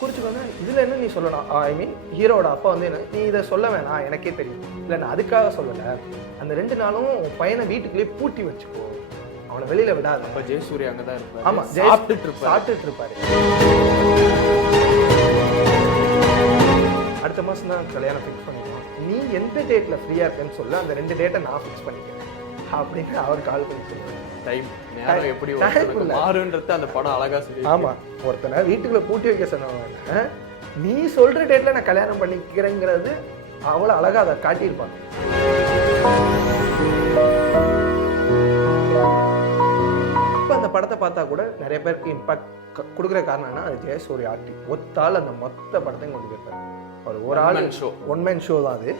குறிச்சுக்கோங்க. இதில் என்ன நீ சொல்லலாம், ஐ மீன் ஹீரோட அப்பா வந்து என்ன, நீ இதை சொல்ல வேணாம் எனக்கே தெரியும், இல்லை நான் அதுக்காக சொல்லலை, அந்த 2 நாளும் பையனை வீட்டுக்குள்ளேயே பூட்டி வச்சுக்கோ, அவனை வெளியில விடாது. அப்ப ஜெயசூர்யா அங்கே தான் இருப்பாரு. ஆமா, சாப்பிட்டுட்டு இருப்பாரு. அடுத்த மாதம் தான் கல்யாணம் ஃபிக்ஸ் பண்ணிக்கலாம், நீ எந்த டேட்டில் ஃப்ரீயாக இருக்கேன்னு சொல்ல, அந்த 2 டேட்டை நான் ஃபிக்ஸ் பண்ணிக்கிறேன் அப்படின்னு அவர் கால் பண்ணி சொல்லுவார். டைம் நேரம் எப்படி மாறுன்றது அந்த படம் அழகா சொல்லி. ஆமாம், ஒருத்தனை வீட்டுக்குள்ளே பூட்டி வைக்க சொன்னவங்க நீ சொல்கிற டேட்டில் நான் கல்யாணம் பண்ணிக்கிறேங்கிறது அவ்வளோ அழகாக அதை காட்டியிருப்பாங்க. இப்போ அந்த படத்தை பார்த்தா கூட நிறைய பேருக்கு இம்பாக்ட் கொடுக்குற காரணம் என்ன, அது ஜெயசூர்யா ஆக்டிங். ஒத்தால் அந்த மொத்த படத்தையும் கொண்டு போயிருப்பாரு. ஒரு ஆள் ஒன் மேன் ஷோ தான் அது.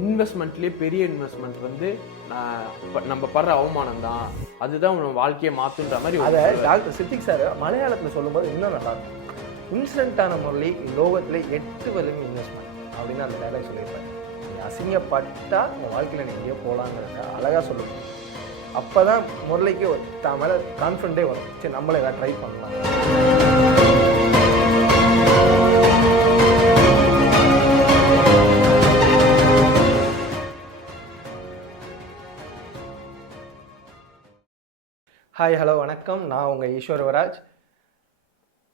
இன்வெஸ்ட்மெண்ட்லேயே பெரிய இன்வெஸ்ட்மெண்ட் வந்து நம்ம படுற அவமானம் தான், அதுதான் உன் வாழ்க்கையை மாற்றுன்ற மாதிரி. அதை டாக்டர் சித்திக் சார் மலையாளத்தில் சொல்லும்போது இன்னும் நல்லா இருக்கும். இன்சிடென்ட்டான முரளி லோகத்தில் 8 வரைக்கும் இன்வெஸ்ட்மெண்ட் அப்படின்னு அந்த டைலாக் சொல்லியிருப்பாரு. நீ அசிங்கப்பட்டா உங்கள் வாழ்க்கையில் நீ எங்கேயோ போகலாங்கிறத அழகாக சொல்லுவோம். அப்போ தான் முரளிக்கு தான் மேலே கான்ஃபிடென்ட்டே வரும், சரி நம்மளை எதாவது ட்ரை பண்ணலாம். ஹாய், ஹலோ, வணக்கம். நான் உங்கள் ஈஸ்வரவராஜ்.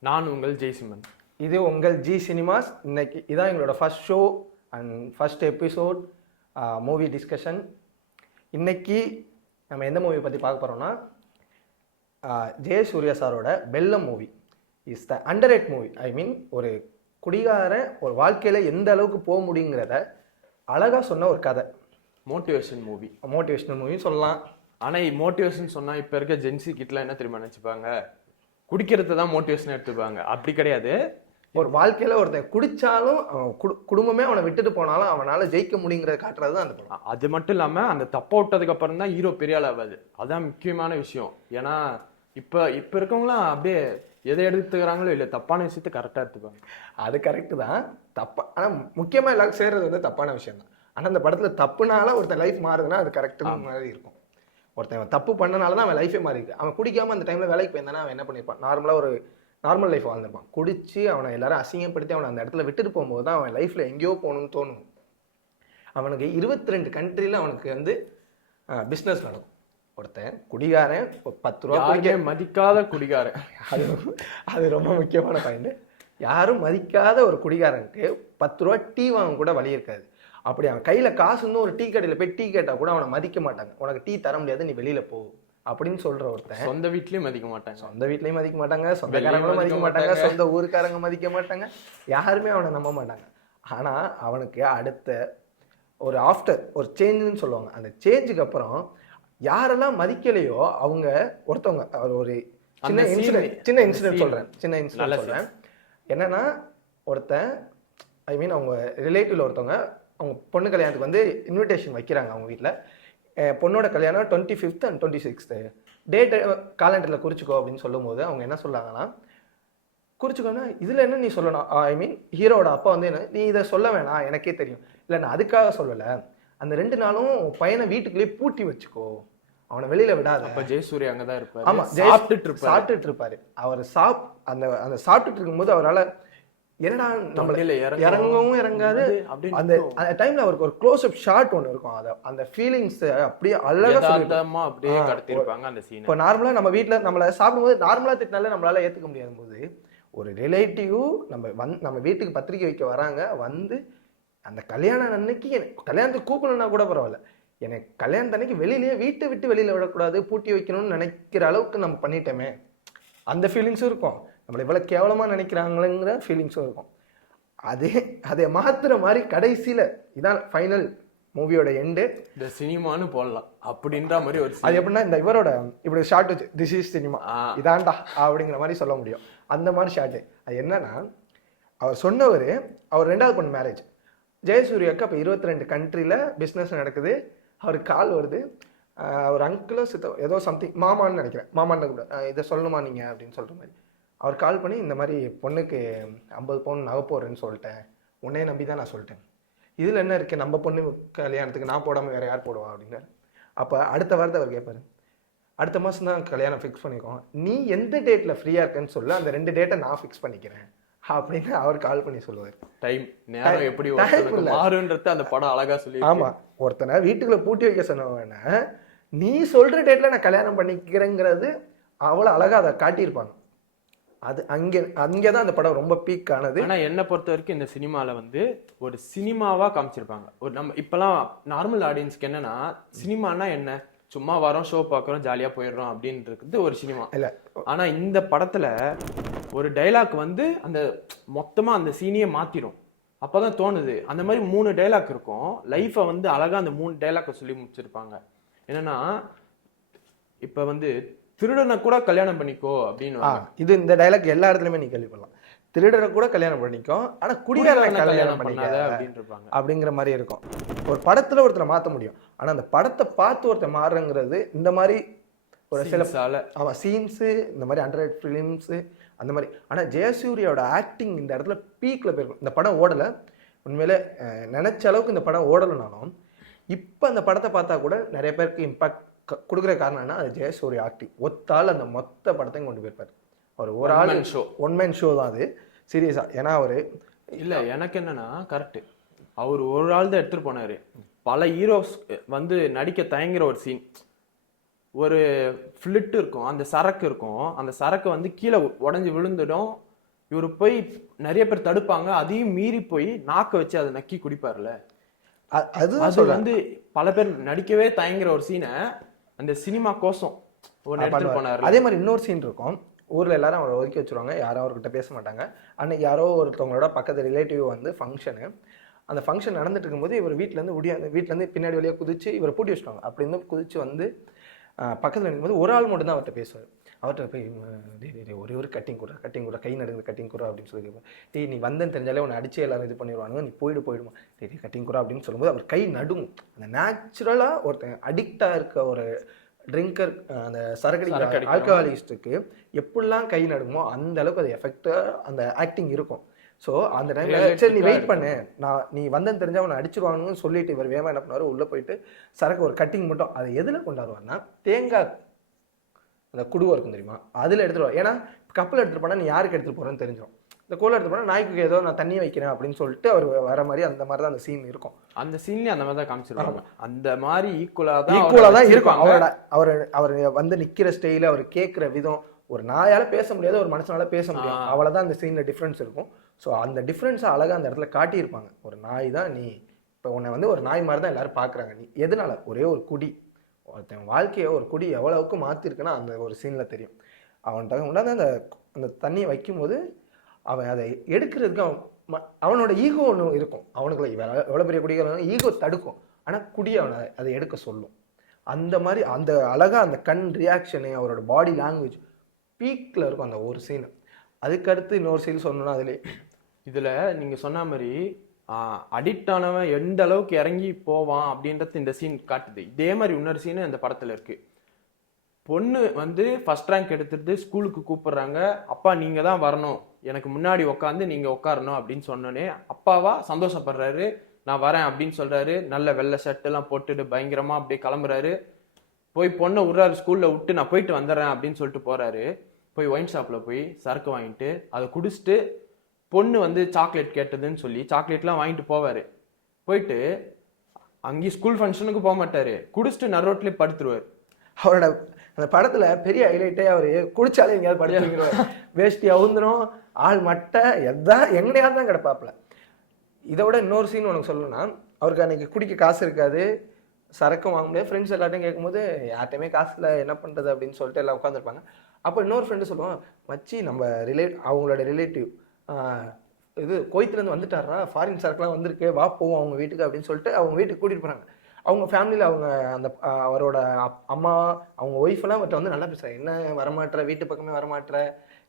நான் உங்கள் ஜெய்சிமன். இது உங்கள் ஜி சினிமாஸ். இன்னைக்கு இதான் எங்களோட first show and first episode movie discussion. இன்னைக்கு நம்ம எந்த மூவி பற்றி பார்க்க போகிறோம்னா, ஜெயசூர்யா சாரோட Vellam movie is the underrated movie. I mean ஒரு குடிகாரன் ஒரு வாழ்க்கையில் எந்த அளவுக்கு போக முடியுங்கிறத அழகாக சொன்ன ஒரு கதை. மோட்டிவேஷன் மூவி சொல்லலாம். ஆனால் மோட்டிவேஷன் சொன்னால் இப்போ இருக்க ஜென்சி கிட்டலாம் என்ன தெரியுமா நினச்சிப்பாங்க, குடிக்கிறது தான் மோட்டிவேஷன் எடுத்துப்பாங்க. அப்படி கிடையாது. ஒரு வாழ்க்கையில் ஒருத்தன் குடித்தாலும் குடும்பமே அவனை விட்டுட்டு போனாலும் அவனால் ஜெயிக்க முடியுங்கிறத காட்டுறது தான் அந்த படம். அது மட்டும் இல்லாமல் அந்த தப்பை விட்டதுக்கு அப்புறம் தான் ஹீரோ பெரிய ஆள் ஆகாது. அதுதான் முக்கியமான விஷயம். ஏன்னா இப்போ இருக்கவங்களாம் அப்படியே எதை எடுத்துக்கிறாங்களோ இல்லை தப்பான விஷயத்தை கரெக்டாக எடுத்துப்பாங்க. அது கரெக்டு தான். ஆனால் முக்கியமாக எல்லாரும் செய்கிறது வந்து தப்பான விஷயம் தான். ஆனால் அந்த படத்தில் தப்புனால ஒருத்தன் லைஃப் மாறுதுன்னா அது கரெக்டு மாதிரி இருக்கும். ஒருத்தன் தப்பு பண்ணனால தான் அவன் லைஃபே மாறி இருக்கு. அவன் குடிக்காமல் அந்த டைமில் வேலைக்கு போயிருந்தானா அவன் என்ன பண்ணியிருப்பான், நார்மலாக ஒரு நார்மல் லைஃப் வாழ்ந்துருப்பான். குடிச்சு அவனை எல்லாரும் அசிங்கப்படுத்தி அவனை அந்த இடத்துல விட்டுட்டு போகும்போது தான் அவன் லைஃப்பில் எங்கேயோ போகணும்னு தோணும். அவனுக்கு 22 கண்ட்ரியில் அவனுக்கு வந்து பிஸ்னஸ் நடக்கும். ஒருத்தன் குடிகாரன் 10 ரூபா மதிக்காத குடிகாரன், அது ரொம்ப முக்கியமான பாயிண்ட். யாரும் மதிக்காத ஒரு குடிகாரனுக்கு 10 ரூபா டீ வாங்க கூட வழி இருக்காது. அப்படி அவன் கையில் காசு இருந்தும் ஒரு டீ கடையில் போய் டீ கேட்டால் கூட அவனை மதிக்க மாட்டாங்க. உனக்கு டீ தர முடியாது, நீ வெளியில் போ அப்படின்னு சொல்கிற ஒருத்தன் சொந்த வீட்லேயும் மதிக்க மாட்டாங்க. சொந்தக்காரங்களும் மதிக்க மாட்டாங்க, சொந்த ஊருக்காரங்க மதிக்க மாட்டாங்க, யாருமே அவனை நம்ப மாட்டாங்க. ஆனால் அவனுக்கு அடுத்த ஒரு ஆஃப்டர் ஒரு சேஞ்சுன்னு சொல்லுவாங்க. அந்த சேஞ்சுக்கு அப்புறம் யாரெல்லாம் மதிக்கலையோ அவங்க ஒருத்தவங்க ஒரு சின்ன இன்சிடென்ட் சொல்கிறேன். என்னன்னா ஒருத்தன் ஐ மீன் அவங்க ரிலேட்டிவ்ல ஒருத்தவங்க அவங்க பொண்ணு கல்யாணத்துக்கு வந்து இன்விடேஷன் வைக்கிறாங்க. அவங்க வீட்டில் பொண்ணோட கல்யாணம் 25th and 26th டேட்டு காலண்டரில் குறிச்சிக்கோ அப்படின்னு சொல்லும்போது அவங்க என்ன சொல்கிறாங்கன்னா, குறிச்சிக்கோன்னா இதில் என்ன நீ சொல்லணும், ஐ மீன் ஹீரோட அப்பா வந்து என்ன, நீ இதை சொல்ல வேணாம் எனக்கே தெரியும், இல்லை நான் அதுக்காக சொல்லலை, அந்த 2 நாளும் பையனை வீட்டுக்குள்ளேயே பூட்டி வச்சுக்கோ, அவனை வெளியில விடாது. அப்ப ஜெயசூர்யா அங்கே தான் இருப்பார். ஆமாம், சாப்பிட்டுட்டு இருப்பாரு. அவர் அந்த சாப்பிட்டுட்டு இருக்கும்போது அவரால் என்னடா நம்மள இறங்கவும் இறங்காது. அந்த டைம்ல அவருக்கு ஒரு க்ளோஸ் அப் ஷாட் ஒன்று இருக்கும். அந்த ஃபீலிங்ஸ் அப்படியே அழகா அப்படியே கடத்திருப்பாங்க அந்த சீன். இப்போ நார்மலா நம்ம வீட்டில் நம்மளை சாப்பிடும்போது நார்மலா திட்டினால நம்மளால ஏற்றுக்க முடியாத போது ஒரு ரிலேட்டிவ் நம்ம வீட்டுக்கு பத்திரிக்கை வைக்க வராங்க, வந்து அந்த கல்யாணம் அன்னைக்கு கல்யாணத்துக்கு கூப்பிடணும்னா கூட பரவாயில்ல, எனக்கு கல்யாணத்து அன்னைக்கு வெளியிலேயே வீட்டை விட்டு வெளியில விடக்கூடாது, பூட்டி வைக்கணும்னு நினைக்கிற அளவுக்கு நம்ம பண்ணிட்டோமே, அந்த ஃபீலிங்ஸும் இருக்கும். நம்மளை இவ்வளோ கேவலமாக நினைக்கிறாங்களேங்கிற ஃபீலிங்ஸும் இருக்கும். அதை மாத்துற மாதிரி கடைசியில் இதான் ஃபைனல் மூவியோட எண்டு. இந்த சினிமான்னு போடலாம் அப்படின்ற மாதிரி ஒரு அது எப்படின்னா இந்த இவரோட இப்படி ஷார்ட் வச்சு திஸ் இஸ் சினிமா இதான்டா அப்படிங்கிற மாதிரி சொல்ல முடியும். அந்த மாதிரி ஷார்ட்டு. அது என்னன்னா அவர் சொன்னவர் அவர் 2வது பொண்ணு மேரேஜ். ஜெயசூர்யாவுக்கு அப்போ 22 கண்ட்ரியில் பிஸ்னஸ் நடக்குது. அவருக்கு கால் வருது, அவர் அங்கிளோ ஏதோ சம்திங் மாமான்னு நினைக்கிறேன், மாமான்னு கூட இதை சொல்லணுமா நீங்கள் அப்படின்னு சொல்கிற மாதிரி அவர் கால் பண்ணி இந்த மாதிரி பொண்ணுக்கு 50 பவுன் நகை போடுறேன்னு சொல்லிட்டேன், உன்னையே நம்பி தான் நான் சொல்லிட்டேன், இதில் என்ன இருக்குது, நம்ம பொண்ணு கல்யாணத்துக்கு நான் போடாமல் வேறு யார் போடுவா அப்படின்னாரு. அப்போ அடுத்த வாரத்தை அவர் கேட்பாரு, அடுத்த மாதம் தான் கல்யாணம் ஃபிக்ஸ் பண்ணிக்கோம், நீ எந்த டேட்டில் ஃப்ரீயாக இருக்கேன்னு சொல்லு, அந்த 2 டேட்டை நான் ஃபிக்ஸ் பண்ணிக்கிறேன் அப்படின்னு அவர் கால் பண்ணி சொல்லுவார். டைம் நேரம் எப்படி மாறுன்றது அந்த படம் அழகா சொல்லி. ஆமா, ஒருத்தனை வீட்டுக்குள்ள பூட்டி வைக்க சொன்னவன நீ சொல்ற டேட்ல நான் கல்யாணம் பண்ணிக்கிறேங்கிறது அவ்வளவு அழகா அதை காட்டியிருப்பாங்க. அது அங்கேதான் அந்த படம் ரொம்ப பீக் ஆனது. ஆனா என்ன பொறுத்த வரைக்கும் இந்த சினிமால வந்து ஒரு சினிமாவா காமிச்சிருப்பாங்க. ஒரு நம்ம இப்பெல்லாம் நார்மல் ஆடியன்ஸ்க்கு என்னன்னா சினிமானா என்ன, சும்மா வரோம் ஷோ பாக்குறோம் ஜாலியா போயிடுறோம் அப்படின்றது ஒரு சினிமா இல்ல. ஆனா இந்த படத்துல ஒரு டைலாக் வந்து அந்த மொத்தமா அந்த சீனியை மாத்திரும். அப்பதான் தோணுது அந்த மாதிரி 3 டைலாக் இருக்கும். லைஃபை வந்து அழகா அந்த 3 டைலாக்கை சொல்லி முடிச்சிருப்பாங்க. என்னன்னா இப்ப வந்து திருடனை கூட கல்யாணம் பண்ணிக்கோ அப்படின்னு. இது இந்த டைலாக் எல்லா இடத்துலயுமே நீ கேள்விப்படலாம். திருடனை கூட கல்யாணம் பண்ணிக்கோ, ஆனா குடிகாரனை கல்யாணம் பண்ணாத அப்படிங்கிற மாதிரி இருக்கும். ஒரு படத்துல ஒருத்தரை மாத்த முடியும், ஆனா அந்த படத்தை பார்த்து ஒருத்தர் மாறுங்கிறது இந்த மாதிரி ஒரு சில சீன்ஸு, இந்த மாதிரி அண்டர்ரேட் ஃபிலிம்ஸு அந்த மாதிரி. ஆனா ஜெயசூர்யாவோட ஆக்டிங் இந்த இடத்துல பீக்ல போயிருக்கும். இந்த படம் ஓடல, உண்மையிலே நினைச்ச அளவுக்கு இந்த படம் ஓடலைனாலும் இப்போ அந்த படத்தை பார்த்தா கூட நிறைய பேருக்கு இம்பாக்ட் கொடுக்குற காரணம் என்ன, அது ஜெயசூர்யா ஆக்டிங். ஒத்தால் அந்த மொத்த படத்தையும் கொண்டு போயிருப்பார். அவர் ஒரு ஆள் ஷோ, ஒன் மேன் ஷோ தான் அது சீரியஸா. ஏன்னா அவரு இல்ல எனக்கு என்னன்னா கரெக்ட், அவர் ஒரு ஆள் தான் எடுத்துட்டு போனாரு. பல ஹீரோஸ் வந்து நடிக்க தயங்குற ஒரு சீன், ஒரு ஃபிளிட் இருக்கும், அந்த சரக்கு இருக்கும், அந்த சரக்கு வந்து கீழே உடஞ்சி விழுந்துடும். இவர் போய் நிறைய பேர் தடுப்பாங்க, அதையும் மீறி போய் நாக்க வச்சு அதை நக்கி குடிப்பார்ல. அது வந்து பல பேர் நடிக்கவே தயங்குற ஒரு சீனை அந்த சினிமா கோசம் எடுத்துட்டு போனாரு. அதே மாதிரி இன்னொரு சீன் இருக்கும், ஊர்ல எல்லாரும் அவரை ஒதுக்கி வச்சிருவாங்க, யாரும் அவர்கிட்ட பேச மாட்டாங்க. அன்னைக்கு யாரோ ஒருத்தவங்களோட பக்கத்து ரிலேட்டிவ் வந்து ஃபங்க்ஷனு, அந்த ஃபங்க்ஷன் நடந்துட்டு இருக்கும்போது இவர் வீட்டிலேருந்து பின்னாடி வழியாக குதிச்சு இவரை பூட்டி வச்சுட்டாங்க. அப்படி இருந்து குதிச்சு வந்து பக்கத்தில் நிற்கும்போது ஒரு ஆள் மட்டும் தான் அவர்கிட்ட பேசுவார். அவர்கிட்ட போய் ஒரே கட்டிங் கூட கை நடுங்குது கட்டிங் கூட அப்படின்னு சொல்லி கேட்பேன். டேய் நீ வந்தேன்னு தெரிஞ்சாலே உன்னை அடிச்சே எல்லாரும் இது பண்ணிடுவானுங்க, நீ போயிடுமா டேய் கட்டிங் கூட அப்படின்னு சொல்லும்போது அவர் கை நடுங்கும். அந்த நேச்சுரலாக ஒருத்தன் அடிக்டாக இருக்க ஒரு ட்ரிங்கர், அந்த சரக்கடி ஆல்கஹாலிஸ்ட்டுக்கு எப்படிலாம் கை நடுங்குமோ அந்த அளவுக்கு அது எஃபெக்டாக அந்த ஆக்டிங் இருக்கும். ஸோ அந்த டைமில் சரி நீ வெயிட் பண்ணு, நீ வந்தேன்னு தெரிஞ்சா அவனை அடிச்சிருவானுன்னு சொல்லிட்டு இவர் வேமா என்ன பண்ணுவார், உள்ளே போயிட்டு சரக்கு ஒரு கட்டிங் மட்டும் அதை எதில் கொண்டாடுவார்னா தேங்காய் அந்த குடுவை இருக்கும் தெரியுமா, அதில் எடுத்துருவார். ஏன்னா கப்பல் எடுத்துகிட்டு போனால் நீ யாருக்கு எடுத்துகிட்டு போகிறேன்னு தெரிஞ்சிடும். இந்த கோலை எடுத்து போனால் நாய்க்கு ஏதோ நான் தண்ணி வைக்கிறேன் அப்படின்னு சொல்லிட்டு அவர் வர மாதிரி அந்த மாதிரி தான் அந்த சீன் இருக்கும். அந்த சீன்லேயே அந்த மாதிரி தான் காமிச்சிருவாங்க. அந்த மாதிரி ஈக்குவலாக தான் இருக்கும். அவர் வந்து நிற்கிற ஸ்டைல, அவர் கேட்குற விதம், ஒரு நாயால பேச முடியாது, ஒரு மனுஷனால பேச முடியும், அவ்வளோதான் அந்த சீனில் டிஃப்ரென்ஸ் இருக்கும். ஸோ அந்த டிஃப்ரென்ஸை அழகாக அந்த இடத்துல காட்டியிருப்பாங்க. ஒரு நாய் தான் நீ, இப்போ உன்னை வந்து ஒரு நாய் மாதிரி தான் எல்லாரும் பார்க்குறாங்க. நீ எதனால, ஒரே ஒரு குடி, ஒருத்தன் வாழ்க்கையை ஒரு குடி எவ்வளவுக்கு மாற்றிருக்குன்னா அந்த ஒரு சீனில் தெரியும். அவன்கிட்ட உண்டாந்து அந்த தண்ணியை வைக்கும்போது அவன் அதை எடுக்கிறதுக்கு அவனோட ஈகோ ஒன்று இருக்கும். அவனுக்குள்ள எவ்வளோ பெரிய குடிகள் ஈகோ தடுக்கும், ஆனால் குடி அவனை அதை எடுக்க சொல்லும். அந்த மாதிரி அந்த அழகாக அந்த கண் ரியாக்ஷனு, அவரோட பாடி லாங்குவேஜ் பீக்கில் இருக்கும் அந்த ஒரு சீனு. அதுக்கடுத்து இன்னொரு சீன் சொன்னோன்னா அதிலே இதில் நீங்கள் சொன்ன மாதிரி அடிக்ட் ஆனவன் எந்த அளவுக்கு இறங்கி போவான் அப்படின்றது இந்த சீன் காட்டுது. இதே மாதிரி இன்னொரு சீனு இந்த படத்தில் இருக்குது. பொண்ணு வந்து ஃபர்ஸ்ட் ரேங்க் எடுத்துட்டு ஸ்கூலுக்கு கூப்பிடுறாங்க, அப்பா நீங்க தான் வரணும், எனக்கு முன்னாடி உட்காந்து நீங்க உட்காரணும் அப்படின்னு சொன்னோன்னே அப்பாவா சந்தோஷப்படுறாரு, நான் வரேன் அப்படின்னு சொல்றாரு. நல்ல வெள்ளை ஷர்ட் எல்லாம் போட்டுட்டு பயங்கரமா அப்படியே கிளம்புறாரு. போய் பொண்ணை விடுறாரு, ஸ்கூல்ல விட்டு நான் போயிட்டு வந்துடுறேன் அப்படின்னு சொல்லிட்டு போறாரு. போய் ஒயின் ஷாப்ல போய் சரக்கு வாங்கிட்டு அதை குடிச்சிட்டு பொண்ணு வந்து சாக்லேட் கேட்டதுன்னு சொல்லி சாக்லேட்லாம் வாங்கிட்டு போவாரு. போயிட்டு அங்கேயும் ஸ்கூல் ஃபங்க்ஷனுக்கு போக மாட்டாரு, குடிச்சிட்டு நரோட்லேயே படுத்துருவார். அவரோட அந்த படத்துல பெரிய ஹைலைட்டே அவரு குடிச்சாலே எங்கேயாவது படுத்துருவார், வேஷ்டி அவுந்துரும், ஆள் மட்டை எங்கனையாவது தான் கிடப்பாப்புல. இதை விட இன்னொரு சீன் உனக்கு சொல்லணும்னா, அவருக்கு அன்னைக்கு குடிக்க காசு இருக்காது, சரக்கும் வாங்க முடியாது. ஃப்ரெண்ட்ஸ் எல்லாத்தையும் கேட்கும்போது யார்ட்டையுமே காசு இல்லை, என்ன பண்ணுறது அப்படின்னு சொல்லிட்டு எல்லாம் உட்காந்துருப்பாங்க. அப்போ இன்னொரு ஃப்ரெண்டு சொல்லுவான், மச்சி நம்ம அவங்களோட ரிலேட்டிவ் இது கோயத்துலேருந்து வந்துட்டாரா, ஃபாரின் சரக்குலாம் வந்திருக்கு, வா போவோம் அவங்க வீட்டுக்கு அப்படின்னு சொல்லிட்டு அவங்க வீட்டுக்கு கூட்டிகிட்டு போகிறாங்க. அவங்க ஃபேமிலியில் அவங்க அந்த அவரோட அம்மா அவங்க ஒய்ஃபெல்லாம் அவர்கிட்ட வந்து நல்லா பேசுகிறாங்க. என்ன வரமாட்டுற, வீட்டு பக்கமே வரமாட்டுற,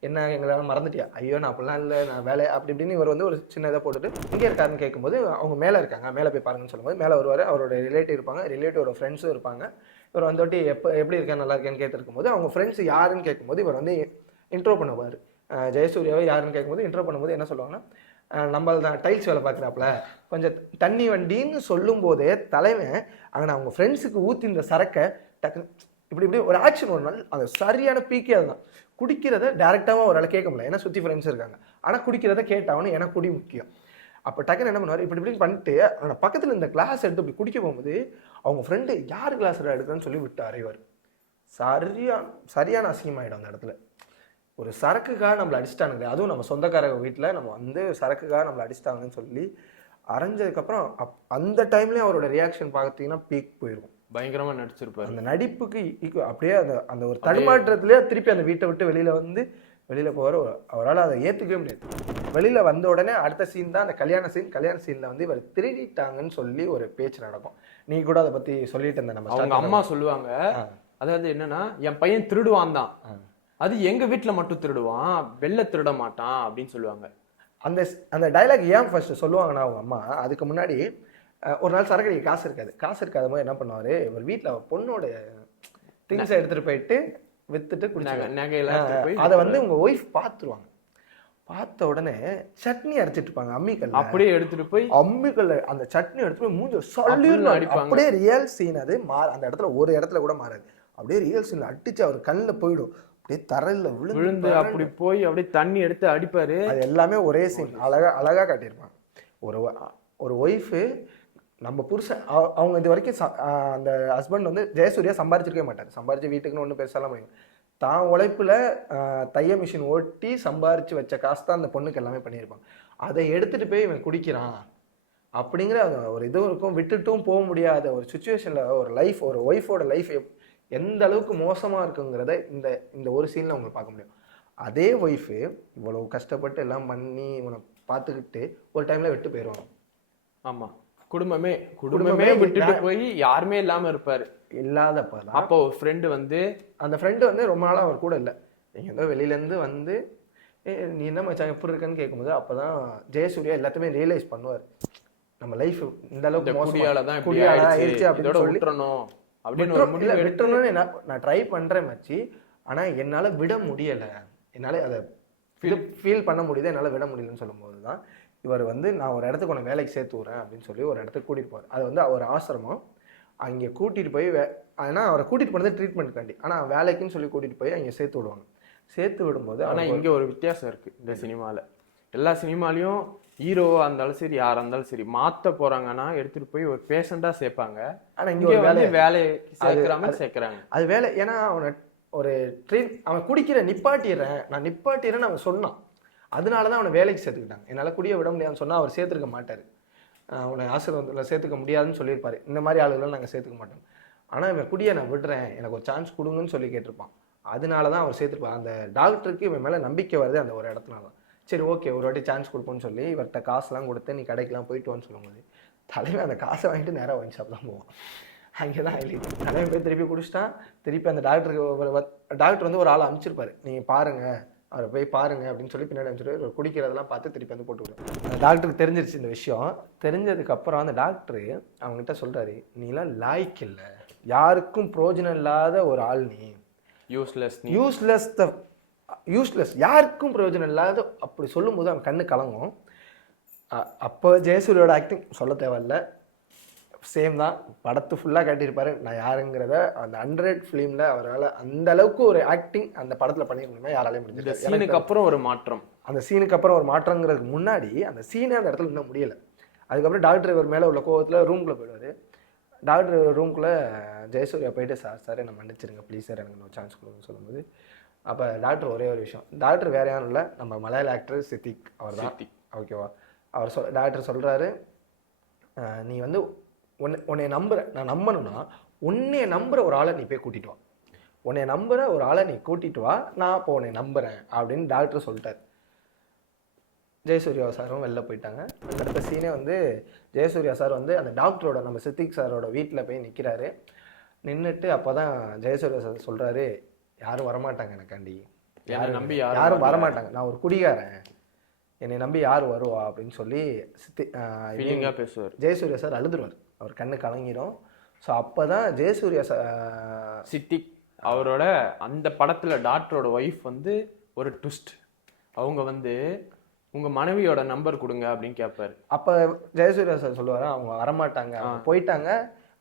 என்ன எங்களால் மறந்துட்டியா, ஐயோ நான் அப்படிலாம் இல்லை, நான் வேலை அப்படி இப்படின்னு இவர் வந்து ஒரு சின்ன இதை போட்டுட்டு இங்கே இருக்காருன்னு கேட்கும்போது அவங்க மேலே இருக்காங்க, மேலே போய் பாருங்கன்னு சொல்லும்போது மேலே வருவார். அவரோட ரிலேட்டிவ் இருப்பாங்க, ரிலேட்டிவோட ஃப்ரெண்ட்ஸும் இருப்பாங்க. இவர் வந்துட்டு எப்படி இருக்கேன் நல்லா இருக்கேன்னு கேட்டிருக்கும் போது அவங்க ஃப்ரெண்ட்ஸ் யாருன்னு கேட்கும்போது இவர் வந்து இன்ட்ரோ பண்ணுவார். ஜெயசூர்யாவை யாருன்னு கேட்கும்போது இன்ட்ரோ பண்ணும்போது என்ன சொல்லுவாங்கன்னா, நம்மள தான் டைல்ஸ் வேலை பார்க்குறாப்புல, கொஞ்சம் தண்ணி வண்டின்னு சொல்லும் போதே தலைவன் அங்கே அவங்க ஃப்ரெண்ட்ஸுக்கு ஊற்றி இந்த சரக்கை டக்குன்னு இப்படி இப்படி ஒரு ஆக்ஷன் ஒரு நாள் அந்த சரியான பீக்கே அதுதான். குடிக்கிறத டேரெக்டாக ஒரு ஆளை கேட்க முடியல, ஏன்னா சுற்றி ஃப்ரெண்ட்ஸ் இருக்காங்க. ஆனால் குடிக்கிறத கேட்டாவனு எனக்கு குடி முக்கியம். அப்போ டக்குன்னு என்ன பண்ணுவார், இப்படி இப்படின்னு பண்ணிட்டு ஆனால் பக்கத்தில் இந்த கிளாஸ் எடுத்து இப்படி குடிக்க போகும்போது அவங்க ஃப்ரெண்டு யார் கிளாஸ் எடுக்கிறேன்னு சொல்லி விட்டு அறைவார். சரியான அசிங்கமாயிடும் அந்த இடத்துல. ஒரு சரக்குக்காக நம்மளை அடிச்சிட்டானுங்க, அதுவும் நம்ம சொந்தக்காரங்க வீட்டில் நம்ம வந்து சரக்குக்காக நம்மளை அடிச்சிட்டாங்கன்னு சொல்லி அரைஞ்சதுக்கப்புறம் அந்த டைம்லேயும் அவரோட ரியாக்ஷன் பார்த்தீங்கன்னா பீக் போயிருக்கும். பயங்கரமா நடிச்சிருப்பாரு. அந்த நடிப்புக்கு அப்படியே அந்த அந்த ஒரு தடுமாற்றத்திலேயே திருப்பி அந்த வீட்டை விட்டு வெளியில போவார். அவரால் அதை ஏற்றுக்கவே முடியாது. வெளியில வந்த உடனே அடுத்த சீன் தான் அந்த கல்யாண சீன்ல வந்து இவர் திருடிட்டாங்கன்னு சொல்லி ஒரு பேச்சு நடக்கும். நீ கூட அதை பத்தி சொல்லிட்டு இருந்த நம்ம அவங்க அம்மா சொல்லுவாங்க, அதாவது என்னன்னா என் பையன் திருடுவான் தான், அது எங்க வீட்டுல மட்டும் திருடுவான், வெளில திருட மாட்டான் அப்படின்னு சொல்லுவாங்க. அந்த அந்த டைலாக் ஏன் ஃபர்ஸ்ட் சொல்லுவாங்கன்னா அவங்க அம்மா, அதுக்கு முன்னாடி ஒரு நாள் சரக்கு காசு இருக்காத போது என்ன பண்ணுவாரு, ஒரு வீட்டில் பொண்ணோட திங்ஸ் எடுத்துட்டு போயிட்டு வித்துட்டு குடிச்சாங்க. அதை வந்து உங்க ஒய்ஃப் பார்த்துருவாங்க. பார்த்த உடனே சட்னி அரைச்சிட்டு இருப்பாங்க அம்மிக்கல், அப்படியே எடுத்துட்டு போய் அம்மிக்கல்ல அந்த சட்னி எடுத்துட்டு போய் மூஞ்சி சொல்லி அப்படியே ரியல் சீன். அது அந்த இடத்துல ஒரு இடத்துல கூட மாறாது, அப்படியே ரியல் சீன் அடிச்சு அவர் கண்ணில் போயிடும். அப்படியே தரையில விழுந்து அப்படி போய் அப்படியே தண்ணி எடுத்து அடிப்பாரு. அது எல்லாமே ஒரே சீன், அழகா காட்டியிருப்பாங்க. ஒரு ஒய்ஃபு நம்ம புருஷன் அவங்க இது வரைக்கும் அந்த ஹஸ்பண்ட் வந்து ஜெயசூர்யா சம்பாரிச்சிருக்கவே மாட்டார். சம்பாரிச்சு வீட்டுக்குன்னு ஒன்றும் பெருசாலாம் முடியும். தான் உழைப்புல தைய மிஷின் ஓட்டி சம்பாரிச்சு வச்ச காசு தான் அந்த பொண்ணுக்கு எல்லாமே பண்ணியிருப்பாங்க. அதை எடுத்துட்டு போய் இவன் குடிக்கிறான் அப்படிங்கிற ஒரு இதுவும் இருக்கும். விட்டுட்டும் போக முடியாத ஒரு சுச்சுவேஷன்ல ஒரு ஒய்ஃபோட லைஃப் எந்த அளவுக்கு மோசமா இருக்குங்கிறத இந்த ஒரு சீன்ல உங்களுக்கு பார்க்க முடியும். அதே ஒய்ஃபு இவ்வளவு கஷ்டப்பட்டு எல்லாம் பண்ணி இவனை பார்த்துக்கிட்டு ஒரு டைம்ல விட்டு போயிடுவாங்க. ஆமா, குடும்பமே விட்டுட்டு போய் யாருமே இல்லாம இருப்பாரு. இல்லாதப்ப அப்போ ஒரு ஃப்ரெண்டு வந்து அந்த ஃப்ரெண்டு வந்து ரொம்ப நாளா அவர் கூட இல்லை, நீங்க ஏதோ வெளியில இருந்து வந்து நீ என்ன மச்சான் எப்படி இருக்குன்னு கேட்கும்போது அப்பதான் ஜெயசூர்யா எல்லாத்தையுமே ரியலைஸ் பண்ணுவார். நம்ம லைஃப் இந்த அளவுக்கு ஆயிடுச்சு அப்படின்னு சொல்லி விட்டுறணும்னு நான் ட்ரை பண்றேன் மச்சி, ஆனா என்னால விட முடியல, என்னால அதை ஃபீல் பண்ண முடியுது, என்னால விட முடியலன்னு சொல்லும் போதுதான் இவர் வந்து நான் ஒரு இடத்துக்கு உன்னை வேலைக்கு சேர்த்து விட்றேன் அப்படின்னு சொல்லி ஒரு இடத்துக்கு கூட்டிகிட்டு போவார். அது வந்து அவர் ஆசிரமம். அங்கே கூட்டிகிட்டு போய் ஆனால் அவரை கூட்டிகிட்டு போனது ட்ரீட்மெண்ட்காண்டி, ஆனால் வேலைக்குன்னு சொல்லி கூட்டிகிட்டு போய் அங்கே சேர்த்து விடுவாங்க. சேர்த்து விடும்போது ஆனால் இங்கே ஒரு வித்தியாசம் இருக்குது. இந்த சினிமாவில் எல்லா சினிமாலையும் ஹீரோவாக இருந்தாலும் சரி யாராக இருந்தாலும் சரி மாற்ற போகிறாங்கன்னா எடுத்துகிட்டு போய் ஒரு பேஷண்ட்டாக சேர்ப்பாங்க. ஆனால் இங்கே ஒரு வேலைக்கு சேர்க்குறாங்க. அது வேலை, ஏன்னா அவனை ஒரு அவன் குடிக்கிற நிப்பாட்டிடுறேன்னு அவன் சொன்னான். அதனால தான் அவனை வேலைக்கு சேர்த்துக்கிட்டாங்க. என்னால் குடிய விட முடியாதுன்னு சொன்னால் அவர் சேர்த்துருக்க மாட்டார். அவனை ஆசிரியத்தில் சேர்த்துக்க முடியாதுன்னு சொல்லியிருப்பார். இந்த மாதிரி ஆளுகளாம் நாங்கள் சேர்த்துக்க மாட்டோம். ஆனால் இவன் குடியை நான் விடுறேன், எனக்கு ஒரு சான்ஸ் கொடுங்கன்னு சொல்லி கேட்டிருப்பான். அதனால தான் அவர் சேர்த்துருப்பான். அந்த டாக்டருக்கு இவன் மேலே நம்பிக்கை வருது அந்த ஒரு இடத்துனால தான். சரி ஓகே ஒரு வாட்டி சான்ஸ் கொடுப்போன்னு சொல்லி இவர்கிட்ட காசுலாம் கொடுத்து நீ கடைக்கெலாம் போயிட்டு வான்னு சொல்லும்போது தலைவன் அந்த காசை வாங்கிட்டு நேராக ஒயின் ஷாப் தான் போவான். அங்கே தான் தலைவன் போய் திருப்பி குடிச்சிட்டான். திருப்பி அந்த டாக்டர் வந்து ஒரு ஆளை அனுப்பிச்சிருப்பாரு, நீங்கள் பாருங்கள் அவரை போய் பாருங்க அப்படின்னு சொல்லி பின்னாடி அனுப்பிச்சிட்டு குடிக்கிறதெல்லாம் பார்த்து திருப்பி வந்து போட்டு விடுவார். அந்த டாக்டருக்கு தெரிஞ்சிருச்சு இந்த விஷயம். தெரிஞ்சதுக்கப்புறம் அந்த டாக்டரு அவங்ககிட்ட சொல்கிறாரு, நீலாம் லாய்க்கு இல்லை, யாருக்கும் பிரயோஜனம் இல்லாத ஒரு ஆள், நீ யூஸ்லெஸ் யாருக்கும் பிரயோஜனம் இல்லாத அப்படி சொல்லும்போது அவன் கண்ணு கலங்கும். அப்போ ஜெயசூரியோட ஆக்டிங் சொல்ல தேவையில்ல, சேம் தான். படத்து ஃபுல்லாக காட்டியிருப்பாரு நான் யாருங்கிறத. அந்த 100 ஃபிலிமில் அவரால் அந்த அளவுக்கு ஒரு ஆக்டிங் அந்த படத்தில் பண்ணிக்க முடியுமா யாராலையும் முடிஞ்சது. சீனுக்கு அப்புறம் ஒரு மாற்றம், அந்த சீனுக்கு அப்புறம் ஒரு மாற்றங்கிறதுக்கு முன்னாடி அந்த சீனே அந்த இடத்துல இன்னும் முடியலை. அதுக்கப்புறம் டாக்டர் இவர் மேலே உள்ள கோவத்தில் ரூம்குள்ளே போயிடுவார். டாக்டர் ரூம்குள்ளே ஜெயசூர்யா போயிட்டு சார் என்னை மன்னிச்சிருங்க ப்ளீஸ் சார், எனக்கு சான்ஸ் கொடுங்கன்னு சொல்லும்போது அப்போ டாக்டர் ஒரே ஒரு விஷயம், டாக்டர் வேற யாரும் இல்லை, நம்ம மலையாள ஆக்டர் சித்திக் அவர் தான். ஓகேவா, அவர் டாக்டர் சொல்கிறாரு, நீ வந்து உன்னை நம்புகிறேன், நான் நம்பணும்னா உன்னைய நம்புகிற ஒரு ஆளை நீ போய் கூட்டிகிட்டு வா, உன்னை நம்புகிற ஒரு ஆளை நீ கூட்டிகிட்டு வா, நான் இப்போ உன்னை நம்புகிறேன் அப்படின்னு டாக்டர் சொல்லிட்டார். ஜெயசூர்யா சாரும் வெளில போயிட்டாங்க. அடுத்த சீனே வந்து ஜெயசூர்யா சார் வந்து அந்த டாக்டரோட நம்ம சித்திக் சாரோட வீட்டில் போய் நிற்கிறாரு. நின்றுட்டு அப்போ தான் ஜெயசூர்யா சார் சொல்கிறாரு, யாரும் வரமாட்டாங்க எனக்காண்டி, யாரும் வரமாட்டாங்க, நான் ஒரு குடிகாரன், என்னை நம்பி யார் வருவா அப்படின்னு சொல்லி பேசுவார். ஜெயசூர்யா சார் அழுதுருவார், அவர் கண்ணு கலங்கிடும். ஸோ அப்போ தான் ஜெயசூர்யா சித்திக் அவரோட அந்த படத்தில் டாக்டரோட ஒய்ஃப் வந்து ஒரு ட்விஸ்ட், அவங்க வந்து உங்கள் மனைவியோட நம்பர் கொடுங்க அப்படின்னு கேட்பாரு. அப்போ ஜெயசூர்யா சார் சொல்லுவார், அவங்க வரமாட்டாங்க, போயிட்டாங்க,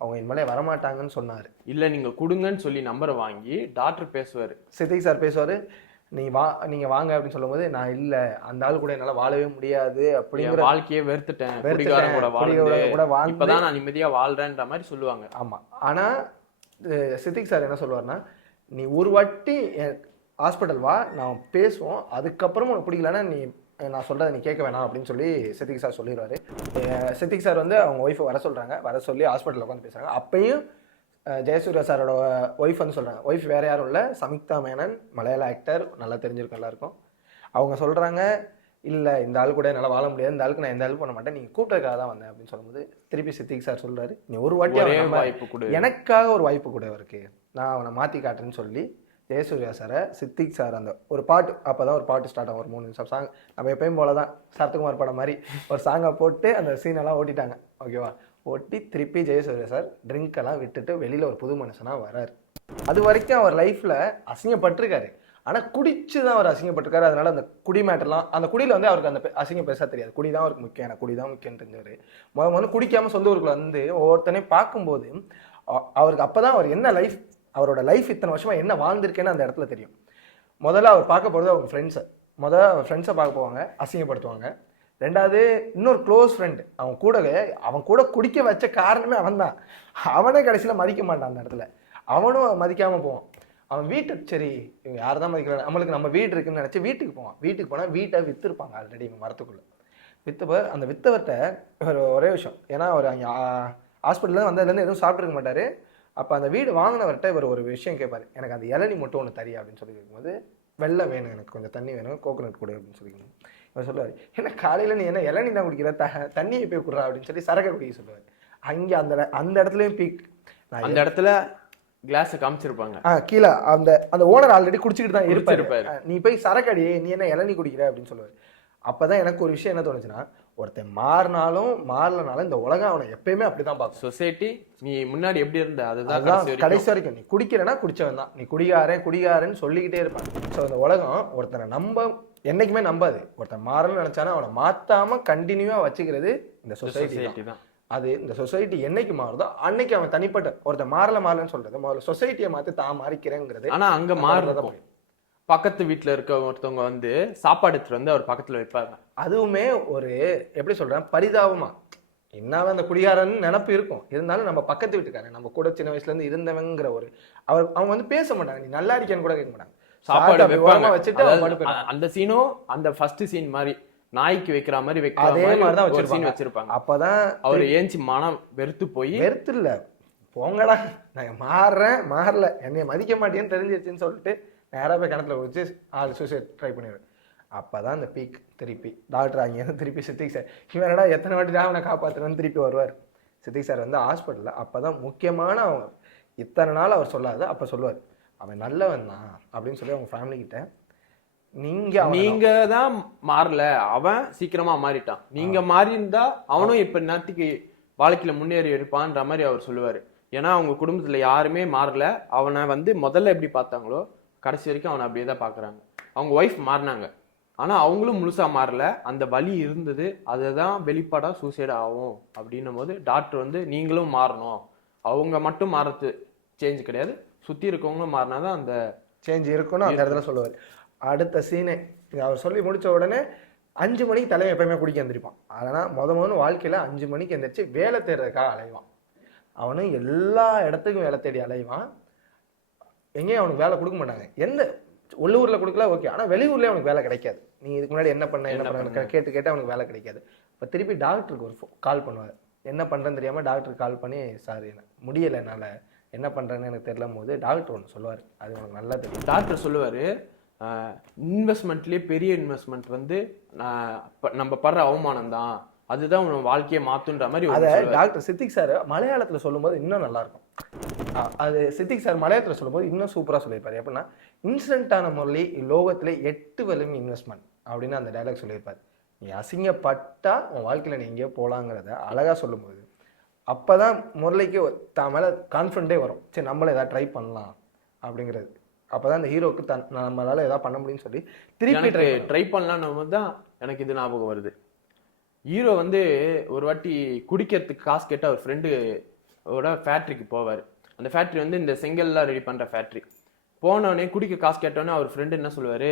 அவங்க இனிமேலே வரமாட்டாங்கன்னு சொன்னார். இல்ல நீங்க கொடுங்கன்னு சொல்லி நம்பரை வாங்கி டாக்டர் பேசுவாரு. சித்திக் சார் பேசுவார், நீங்க வாங்க அப்படின்னு சொல்லும்போது, நான் இல்லை அந்த ஆள் கூட என்னால் வாழவே முடியாது அப்படிங்கிற வாழ்க்கையே வெறுத்துட்டேன், குடிகாரன் கூட வாழ்ந்து இப்பதான் நான் நிம்மதியா வாழ்றேன்ற மாதிரி சொல்லுவாங்க. ஆமா. ஆனா சித்திக் சார் என்ன சொல்லுவார்னா, நீ ஒரு வாட்டி ஹாஸ்பிட்டல் வா, நான் பேசுவோம், அதுக்கப்புறம் உனக்கு பிடிக்கலன்னா நீ நான் சொல்கிறத நீ கேட்க வேணாம் அப்படின்னு சொல்லி சித்திக் சார் சொல்லிடுவார். சித்திக் சார் வந்து அவங்க ஒய்ஃபை வர சொல்கிறாங்க, வர சொல்லி ஹாஸ்பிட்டலில் உட்காந்து பேசுகிறாங்க. அப்பையும் ஜெயசூர்யா சாரோட ஒய்ஃப் வந்து சொல்கிறாங்க, ஒய்ஃப் வேறு யாரும் இல்லை, சமிக்தா மேனன், மலையாள ஆக்டர், நல்லா தெரிஞ்சிருக்கும் எல்லாருக்கும். அவங்க சொல்கிறாங்க, இல்லை இந்த ஆள் கூட என்னால் வாழ முடியாது, இந்த ஆளுக்கு நான் எந்த ஹெல்ப் பண்ண மாட்டேன், நீங்கள் கூப்பிட்டதுக்காக தான் வந்தேன் அப்படின்னு சொல்லும்போது திருப்பி சித்திக் சார் சொல்கிறாரு, நீ ஒரு வாட்டி வாய்ப்பு கொடு, எனக்காக ஒரு வாய்ப்பு கொடு அவருக்கு, நான் அவனை மாற்றி காட்டுறேன்னு சொல்லி ஜெயசூர்யா சாரை சித்திக் சார் அந்த ஒரு பாட்டு, அப்போ தான் ஒரு பாட்டு ஸ்டார்ட் ஆகும், ஒரு 3 நிமிஷம் சாங். நம்ம எப்பயும் போல தான் சரத்குமார் படம் மாதிரி ஒரு சாங்கை போட்டு அந்த சீனெல்லாம் ஓட்டிட்டாங்க. ஓகேவா, ஓட்டி திருப்பி ஜெயசூர்யா சார் ட்ரிங்க்கெல்லாம் விட்டுட்டு வெளியில் ஒரு புது மனுஷனாக வராரு. அது வரைக்கும் அவர் லைஃப்பில் அசிங்கப்பட்டிருக்காரு, ஆனால் குடிச்சு தான் அவர் அசிங்கப்பட்டிருக்காரு. அதனால அந்த குடி மேட்டர்லாம், அந்த குடியில் வந்து அவருக்கு அந்த அசிங்கம் பெருசாக தெரியாது, குடி தான் அவருக்கு முக்கியம், எனக்கு குடி தான் முக்கியம் தெரிஞ்சவர். முதல்ல குடிக்காமல் சொந்த ஊருக்குள்ள வந்து ஒவ்வொருத்தனையும் பார்க்கும்போது அவருக்கு அப்போ தான் அவர் என்ன லைஃப், அவரோட லைஃப் இத்தனை வருஷமாக என்ன வாழ்ந்திருக்கேன்னு அந்த இடத்துல தெரியும். முதல்ல அவர் பார்க்க போகிறது அவங்க ஃப்ரெண்ட்ஸை, அவர் ஃப்ரெண்ட்ஸை பார்க்க போவாங்க, அசிங்கப்படுத்துவாங்க. ரெண்டாவது இன்னொரு க்ளோஸ் ஃப்ரெண்டு, அவன் கூட குடிக்க வச்ச காரணமே அவன் தான். அவனே கடைசியில் மதிக்க மாட்டான் அந்த இடத்துல, அவனும் மதிக்காமல் போவான். அவன் வீட்டுக்கு சரி இவங்க யார் தான் மதிக்கல, நம்மளுக்கு நம்ம வீடு இருக்குன்னு நினச்சி வீட்டுக்கு போவான். வீட்டுக்கு போனால் வீட்டை விற்றுருப்பாங்க ஆல்ரெடி இவங்க மரத்துக்குள்ளே. விற்றவர் அந்த விற்றவர்கிட்ட ஒரே விஷயம், ஏன்னா அவர் அங்கே ஹாஸ்பிட்டலில் வந்ததுலேருந்து எதுவும் சாப்பிட்ருக்க மாட்டார். அப்போ அந்த வீடு வாங்கினவர்கிட்ட இவர் ஒரு விஷயம் கேட்பார், எனக்கு அந்த இளநி மட்டும் ஒன்று தரியா அப்படின்னு சொல்லி கேட்கும்போது, வெள்ளம் வேணும், எனக்கு கொஞ்சம் தண்ணி வேணும், கோகோனட் கொடு அப்படின்னு சொல்லிக்கணும். இவர் சொல்லுவார், என்ன காலையில் நீ என்ன இளநி தான் குடிக்கிற, தண்ணியை போய் குடுறா அப்படின்னு சொல்லி சரக்கை குடிக்க சொல்லுவார். அங்கே அந்த இடத்துலையும் பீக், அந்த இடத்துல கிளாஸை காமிச்சிருப்பாங்க, கீழே அந்த அந்த ஓனர் ஆல்ரெடி குடிச்சிக்கிட்டு தான் இருப்பாரு, நீ போய் சரக்கடி, நீ என்ன இளநி குடிக்கிற அப்படின்னு சொல்லுவார். அப்போதான் எனக்கு ஒரு விஷயம் என்ன தோணுச்சுன்னா, ஒருத்தன் மாறினாலும் மாறலனாலும் இந்த உலகம் அவனை எப்பயுமே அப்படிதான் பார்க்கும். சொசைட்டி நீ முன்னாடி எப்படி இருந்த அதுதான் கடைசி வரைக்கும். நீ குடிக்கிறனா குடிச்சவன் தான், நீ குடிகாரன்னு சொல்லிக்கிட்டே இருப்பான். ஸோ இந்த உலகம் ஒருத்தனை என்னைக்குமே நம்பாது. ஒருத்தன் மாறணும்னு நினைச்சானா அவனை மாத்தாம கண்டினியூவா வச்சுக்கிறது இந்த சொசைட்டி தான். அது இந்த சொசைட்டி என்னைக்கு மாறுதோ அன்னைக்கு அவன் தனிப்பட்ட ஒருத்தன் மாறலன்னு சொல்றது, முதல்ல சொசைட்டியை மாத்தி தான் மாறிக்கிறேங்கிறது. ஆனா அங்க மாறுறத பக்கத்து வீட்டுல இருக்க ஒருத்தவங்க வந்து சாப்பாடு எடுத்துட்டு வந்து அவர் பக்கத்துல வைப்பாங்க. அதுவுமே ஒரு எப்படி சொல்றேன், பரிதாபமா, என்னாவே அந்த குடிகாரன் நினப்பு இருக்கும், இருந்தாலும் நம்ம பக்கத்து வீட்டுக்காரன், நம்ம கூட சின்ன வயசுல இருந்து இருந்தவங்கிற ஒரு அவங்க வந்து பேச மாட்டாங்க, நீ நல்லா இருக்கேன்னு கூட கேட்க மாட்டாங்க, சாப்பாடு வச்சுட்டு அந்த சீனும் அந்த ஃபர்ஸ்ட் சீன் மாதிரி நாய்க்கு வைக்கிற மாதிரி அதே மாதிரிதான் வச்சிருப்பாங்க. அப்பதான் அவர் ஏஞ்சி மனம் வெறுத்து போய், வெறுத்து இல்ல போங்கடா நான் மாறல என்னைய மதிக்க மாட்டேன்னு தெரிஞ்சிருச்சுன்னு சொல்லிட்டு நேராக போய் கிணத்துல குடிச்சு சூசைட் ட்ரை பண்ணிடுவேன். அப்போதான் அந்த பீக் திருப்பி டாக்டர் அங்கேருந்து திருப்பி சித்திக் சார், இவனடா எத்தனை வாட்டி தான் அவனை காப்பாற்றுறேன்னு திருப்பி வருவார். சித்திக் சார் வந்து ஹாஸ்பிட்டலில் அப்போ தான் முக்கியமான அவங்க இத்தனை நாள் அவர் சொல்லாது, அப்போ சொல்லுவார், அவன் நல்லவன் தான் அப்படின்னு சொல்லி அவங்க ஃபேமிலி கிட்ட, நீங்க தான் மாறல, அவன் சீக்கிரமா மாறிட்டான், நீங்க மாறி இருந்தா அவனும் இப்ப நேரத்துக்கு வாழ்க்கையில முன்னேறி இருப்பான்ற மாதிரி அவர் சொல்லுவாரு. ஏன்னா அவங்க குடும்பத்துல யாருமே மாறல, அவனை வந்து முதல்ல எப்படி பார்த்தாங்களோ கடைசி வரைக்கும் அவனை அப்படியே தான் பாக்குறாங்க. அவங்க ஒய்ஃப் மாறினாங்க, ஆனா அவங்களும் முழுசா மாறல, அந்த வலி இருந்தது, அதுதான் வெளிப்பாடா சூசைட் ஆகும் அப்படின்னும் போது டாக்டர் வந்து நீங்களும் மாறணும், அவங்க மட்டும் மாறது சேஞ்ச் கிடையாது, சுத்தி இருக்கவங்களும் மாறினாதான் அந்த சேஞ்ச் இருக்கும்னு அந்த இடத்துல சொல்லுவார். அடுத்த சீனே அவர் சொல்லி முடிச்ச உடனே 5 மணிக்கு தலைமை எப்பயுமே குடிக்க எந்திரிப்பான். அதனால் முதல்ல வாழ்க்கையில் 5 மணிக்கு எந்திரிச்சு வேலை தேடுறதுக்காக அலைவான். அவனும் எல்லா இடத்துக்கும் வேலை தேடி அலைவான். எங்கேயும் அவனுக்கு வேலை கொடுக்க மாட்டாங்க, எந்த உள்ளூரில் கொடுக்கல ஓகே, ஆனால் வெளியூர்லேயே அவனுக்கு வேலை கிடைக்காது. நீ இதுக்கு முன்னாடி என்ன பண்ண கேட்டு அவனுக்கு வேலை கிடைக்காது. இப்போ திருப்பி டாக்டருக்கு ஒரு கால் பண்ணுவார், என்ன பண்ணுறேன்னு தெரியாமல் டாக்டருக்கு கால் பண்ணி, சார் எனக்கு முடியலை, என்னால் என்ன பண்ணுறேன்னு எனக்கு தெரியலும் போது டாக்டர் ஒன்று சொல்லுவார், அது உனக்கு நல்லா தெரியும். டாக்டர் சொல்லுவார், இன்வெஸ்ட்மெண்ட்லேயே பெரிய இன்வெஸ்ட்மெண்ட் வந்து நம்ம படுற அவமானம் தான், அதுதான் உன் வாழ்க்கையை மாத்துன்ற மாதிரி. அதை டாக்டர் சித்திக் சார் மலையாளத்தில் சொல்லும்போது இன்னும் நல்லா இருக்கும். அது சித்திக் சார் மலையாளத்தில் சொல்லும்போது இன்னும் சூப்பராக சொல்லியிருப்பார். எப்படின்னா, இன்சிடென்ட்டான முரளி லோகத்திலே 8 வலிமை இன்வெஸ்ட்மெண்ட் அப்படின்னு அந்த டைலாக் சொல்லியிருப்பார். நீ அசிங்கப்பட்டா உன் வாழ்க்கையில் நீ எங்கேயோ போகலாங்கிறத அழகாக சொல்லும்போது அப்போதான் முரளிக்கு தான் மேலே கான்ஃபிடென்ட்டே வரும், சரி நம்மள ஏதாவது ட்ரை பண்ணலாம் அப்படிங்கிறது. அப்போதான் அந்த ஹீரோக்கு நம்மளால ஏதாவது பண்ண முடியும்னு சொல்லி திருப்பி ட்ரை பண்ணலான்னு தான் எனக்கு இது ஞாபகம் வருது. ஹீரோ வந்து ஒரு வாட்டி குடிக்கிறதுக்கு காசு கேட்டு அவர் ஃப்ரெண்டு ஓட ஃபேக்ட்ரிக்கு போவார். அந்த ஃபேக்ட்ரி வந்து இந்த செங்கல்லாம் ரெடி பண்ணுற ஃபேக்ட்ரி. போனோடனே குடிக்க காசு கேட்டோன்னே அவர் ஃப்ரெண்டு என்ன சொல்லுவார்,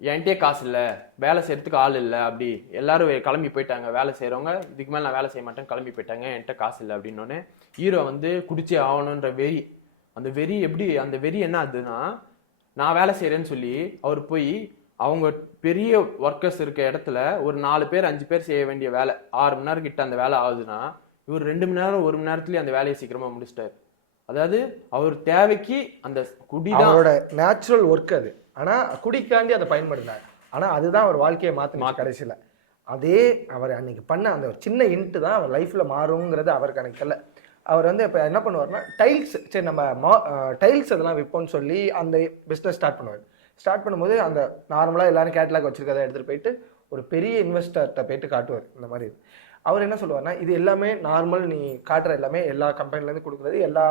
என்கிட்டயே காசு இல்லை, வேலை செய்யறதுக்கு ஆள் இல்லை, அப்படி எல்லாரும் கிளம்பி போயிட்டாங்க, வேலை செய்கிறவங்க இதுக்கு மேலே நான் வேலை செய்ய மாட்டேன் கிளம்பி போயிட்டாங்க, என்கிட்ட காசு இல்லை அப்படின்னோடனே ஹீரோ வந்து குடிச்சே ஆகணுன்ற வெறி. அந்த வெறி எப்படி, அந்த வெறி என்ன ஆகுதுன்னா, நான் வேலை செய்கிறேன்னு சொல்லி அவர் போய் அவங்க பெரிய ஒர்க்கர்ஸ் இருக்க இடத்துல ஒரு 4 பேர் 5 பேர் செய்ய வேண்டிய வேலை 6 மணி நேரம் கிட்ட அந்த வேலை ஆகுதுன்னா, இவர் 2 மணி நேரம் 1 மணி நேரத்துலேயே அந்த வேலையை சீக்கிரமா முடிச்சிட்டாரு. அதாவது அவர் தேவைக்கு அந்த குடிதான் அவரோட நேச்சுரல் ஒர்க் அது. ஆனா குடிக்காண்டி அதை பயன்படுத்தினார். ஆனா அதுதான் அவர் வாழ்க்கையை மாத்தினார் கடைசியில. அதே அவர் அன்னைக்கு பண்ண அந்த ஒரு சின்ன இன்ட்டு தான் அவர் லைஃப்ல மாறுங்கிறது அவருக்கு எனக்கு தெரியல. அவர் வந்து இப்போ என்ன பண்ணுவார்னா, டைல்ஸ், சரி நம்ம டைல்ஸ் அதெல்லாம் விற்போம்னு சொல்லி அந்த பிஸ்னஸ் ஸ்டார்ட் பண்ணுவார். ஸ்டார்ட் பண்ணும்போது அந்த நார்மலாக எல்லாரும் கேட்லாக் வச்சிருக்கதை எடுத்துகிட்டு போயிட்டு ஒரு பெரிய இன்வெஸ்டர்கிட்ட போயிட்டு காட்டுவார். இந்த மாதிரி அவர் என்ன சொல்லுவார்னா, இது எல்லாமே நார்மல், நீ காட்டுற எல்லாமே எல்லா கம்பெனிலேருந்து கொடுக்குறது, எல்லா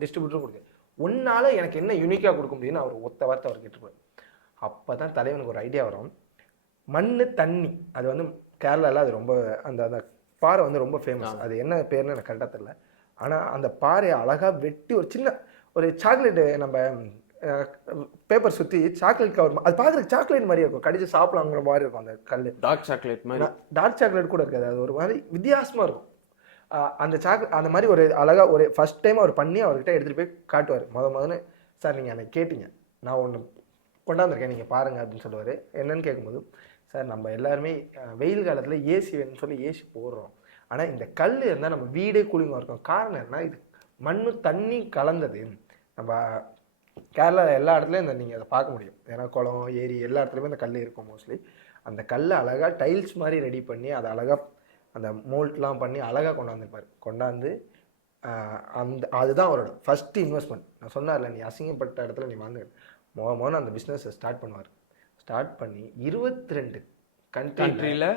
டிஸ்ட்ரிபியூட்டரும் கொடுக்குது, உன்னால எனக்கு என்ன யூனிக்காக கொடுக்க முடியும்னு அவர் ஒத்த வார்த்தை அவர் கேட்டுருப்பார். அப்போ தான் தலைவனுக்கு ஒரு ஐடியா வரும். மண் தண்ணி, அது வந்து கேரளாவில் அது ரொம்ப அந்த அந்த பாறை வந்து ரொம்ப ஃபேமஸ். அது என்ன பேர்னு எனக்கு கரெக்டாக தெரியல. ஆனால் அந்த பாறையை அழகாக வெட்டி ஒரு சின்ன ஒரு சாக்லேட்டு நம்ம பேப்பர் சுற்றி சாக்லேட் கவர், அது பார்க்குறதுக்கு சாக்லேட் மாதிரி இருக்கும், கடிச்சு சாப்பிடலாங்கிற மாதிரி இருக்கும். அந்த கல் டார்க் சாக்லேட் மாதிரி, டார்க் சாக்லேட் கூட இருக்காது, அது ஒரு மாதிரி வித்தியாசமாக இருக்கும். அந்த சாக்லேட் அந்த மாதிரி ஒரு அழகாக ஒரு ஃபஸ்ட் டைம் அவர் பண்ணி அவர்கிட்ட எடுத்துகிட்டு போய் காட்டுவார். முதல்ல சார் நீங்கள் அன்றைக்கி கேட்டீங்க, நான் ஒன்று கொண்டாந்துருக்கேன் நீங்கள் பாருங்கள் அப்படின்னு சொல்லுவார். என்னன்னு கேட்கும்போது, சார் நம்ம எல்லாருமே வெயில் காலத்தில் ஏசி வேணும்னு சொல்லி ஏசி போடுறோம், ஆனால் இந்த கல் இருந்தால் நம்ம வீடே கூலிங்காக இருக்கும். காரணம் என்ன, இது மண் தண்ணி கலந்தது. நம்ம கேரளாவில் எல்லா இடத்துலையும் இந்த நீங்கள் அதை பார்க்க முடியும், ஏன்னா குளம் ஏரி எல்லா இடத்துலையுமே இந்த கல் இருக்கும் மோஸ்ட்லி. அந்த கல்லை அழகாக டைல்ஸ் மாதிரி ரெடி பண்ணி அதை அழகாக அந்த மோல்ட்லாம் பண்ணி அழகாக கொண்டாந்துருப்பார். கொண்டாந்து அந்த அதுதான் அவரோட ஃபஸ்ட்டு இன்வெஸ்ட்மெண்ட். நான் சொன்னார்ல, நீ அசிங்கப்பட்ட இடத்துல நீ வாங்க, முதல்ல அந்த பிஸ்னஸை ஸ்டார்ட் பண்ணுவார். ஸ்டார்ட் பண்ணி 22 கண்ட்ரியில்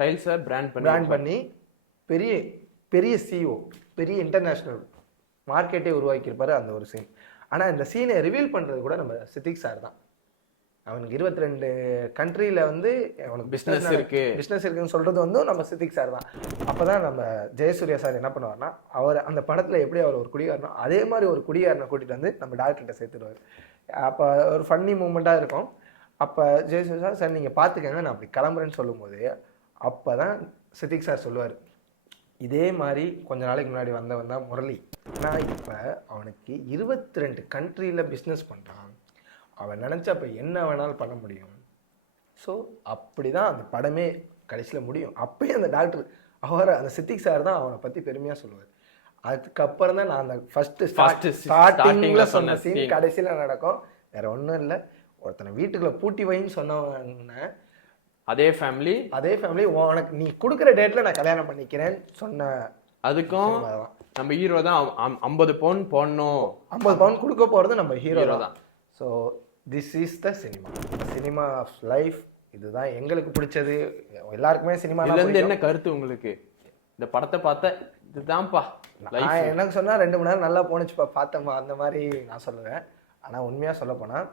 டைல்ஸை பிராண்ட் பண்ணி பெரிய பெரிய சிஓ, பெரிய இன்டர்நேஷ்னல் மார்க்கெட்டே உருவாக்கியிருப்பார் அந்த ஒரு சீன். ஆனால் இந்த சீனை ரிவீல் பண்ணுறது கூட நம்ம சித்திக் சார் தான். அவனுக்கு 22 கண்ட்ரியில் வந்து அவனுக்கு பிஸ்னஸ் இருக்குன்னு சொல்கிறது வந்து நம்ம சித்திக் சார் தான். அப்போ தான் நம்ம ஜெயசூர்யா சார் என்ன பண்ணுவார்னா, அவர் அந்த படத்தில் எப்படி அவர் ஒரு குடிகாரனோ அதே மாதிரி ஒரு குடிகாரனை கூட்டிகிட்டு வந்து நம்ம டாக்டர்கிட்ட சேர்த்துடுவார். அப்போ ஒரு ஃபன்னி மூமெண்ட்டாக இருக்கும். அப்போ ஜெயசூர்யா சார், சார் நீங்கள் பார்த்துக்கங்க நான் அப்படி கிளம்புறேன்னு சொல்லும்போது, அப்போ தான் சித்திக் சார் சொல்லுவார், இதே மாதிரி கொஞ்ச நாளைக்கு முன்னாடி வந்தவன் தான் முரளி. ஆனால் இப்போ அவனுக்கு 22 கண்ட்ரியில் பிஸ்னஸ் பண்ணுறான், அவன் நினச்சா இப்போ என்ன வேணாலும் பண்ண முடியும். ஸோ அப்படி தான் அந்த படமே கடைசியில் முடியும். அப்போயே அந்த டாக்டர் அவரை அந்த சித்திக் சார் தான் அவனை பற்றி பெருமையாக சொல்லுவார். அதுக்கப்புறம் தான் நான் அந்த ஸ்டார்டிங்கில் சொன்ன சீன் கடைசியில் நடக்கும். வேற ஒன்றும் இல்லை, ஒருத்தனை வீட்டுக்குள்ளே பூட்டி வைன்னு சொன்னவன அதே ஃபேமிலி உனக்கு நீ கொடுக்குற டேட்டில் நான் கல்யாணம் பண்ணிக்கிறேன்னு சொன்ன, அதுக்கும் நம்ம ஹீரோ தான் 50 பவுன் போடணும், 50 பவுன் கொடுக்க போகிறது நம்ம ஹீரோ தான். So this is the cinema of life. இதுதான் எங்களுக்கு பிடிச்சது. எல்லாருக்குமே சினிமா என்ன கருத்து உங்களுக்கு இந்த படத்தை பார்த்த? இதுதான்ப்பா நான் எனக்கு சொன்னால் 2 மணி நேரம் நல்லா போணுச்சுப்பா பார்த்தேம்மா அந்த மாதிரி நான் சொல்லுவேன். ஆனால் உண்மையாக சொல்ல போனால்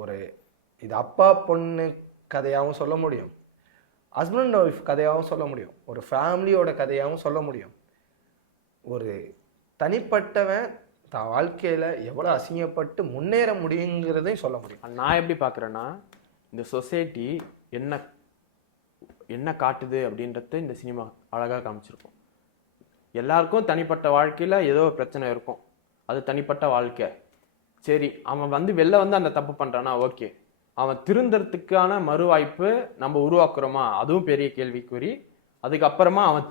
ஒரு இது அப்பா பொண்ணு கதையாகவும் சொல்ல முடியும், ஹஸ்பண்ட் ஒய்ஃப் கதையாகவும் சொல்ல முடியும், ஒரு ஃபேமிலியோட கதையாகவும் சொல்ல முடியும், ஒரு தனிப்பட்டவன் தான் வாழ்க்கையில் எவ்வளோ அசிங்கப்பட்டு முன்னேற முடியுங்கிறதையும் சொல்ல முடியும். நான் எப்படி பார்க்குறேன்னா, இந்த சொசைட்டி என்ன காட்டுது அப்படின்றது இந்த சினிமா அழகாக காமிச்சிருக்கும். எல்லாருக்கும் தனிப்பட்ட வாழ்க்கையில் ஏதோ ஒரு பிரச்சனை இருக்கும், அது தனிப்பட்ட வாழ்க்கை. சரி, அவன் வந்து வெளில வந்து அந்த தப்பு பண்ணுறானா, ஓகே, அவன் திருந்துறதுக்கான மறுவாய்ப்பு நம்ம உருவாக்குறோமா, அதுவும் பெரிய கேள்விக்குறி. அதுக்கப்புறமா அவன்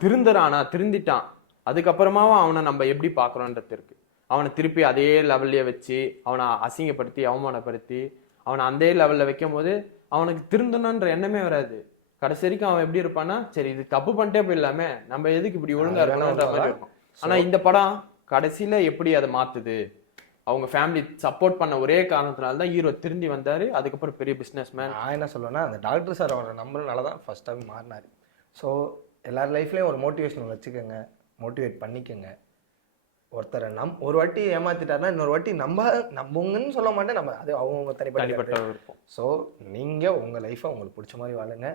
திருந்திட்டான், அதுக்கப்புறமாவும் அவனை நம்ம எப்படி பார்க்குறோன்றது இருக்கு. அவனை திருப்பி அதே லெவல்லையே வச்சு அவனை அசிங்கப்படுத்தி அவமானப்படுத்தி அவனை அதே லெவலில் வைக்கும் போது அவனுக்கு திருந்தணுன்ற எண்ணமே வராது. கடைசி வரைக்கும் அவன் எப்படி இருப்பான்னா, சரி இது தப்பு பண்ணிட்டே போயிடலாமே, நம்ம எதுக்கு இப்படி ஒழுங்கா இருக்கணும்ன்ற மாதிரி இருக்கும். ஆனா இந்த படம் கடைசியில எப்படி அதை மாத்துது, அவங்க ஃபேமிலி சப்போர்ட் பண்ண ஒரே காரணத்தினால தான் ஹீரோ திரும்பி வந்தாரு. அதுக்கப்புறம் பெரிய பிஸ்னஸ் மேன். நான் என்ன சொல்லுவேன்னா, அந்த டாக்டர் சார் அவரோட நம்பர்னால தான் ஃபர்ஸ்ட் டைம் மாறினார். ஸோ எல்லார் லைஃப்லேயும் ஒரு மோட்டிவேஷன் வச்சுக்கோங்க, மோட்டிவேட் பண்ணிக்கோங்க. ஒருத்தரை ஒரு வாட்டி ஏமாத்திட்டாருன்னா இன்னொரு வாட்டி நம்புங்கன்னு சொல்ல மாட்டேன், நம்ம அது அவங்க தனிப்பட்ட இருப்போம். ஸோ நீங்கள் உங்கள் லைஃப்பை உங்களுக்கு பிடிச்ச மாதிரி வாழுங்க.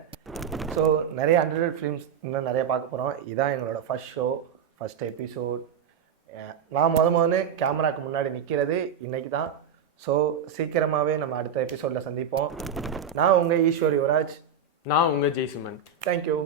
ஸோ நிறைய 100 ஃபிலிம்ஸ் இன்னும் நிறைய பார்க்க போகிறோம். இதான் எங்களோட ஃபர்ஸ்ட் ஷோ, ஃபர்ஸ்ட் எபிசோட். நான் முதல்ல கேமராக்கு முன்னாடி நிற்கிறது இன்னைக்கு தான். ஸோ சீக்கிரமாகவே நம்ம அடுத்த எபிசோடில் சந்திப்போம். நான் உங்கள் ஈஸ்வர் யுவராஜ். நான் உங்கள் ஜெய்சிமன். தேங்க்யூ.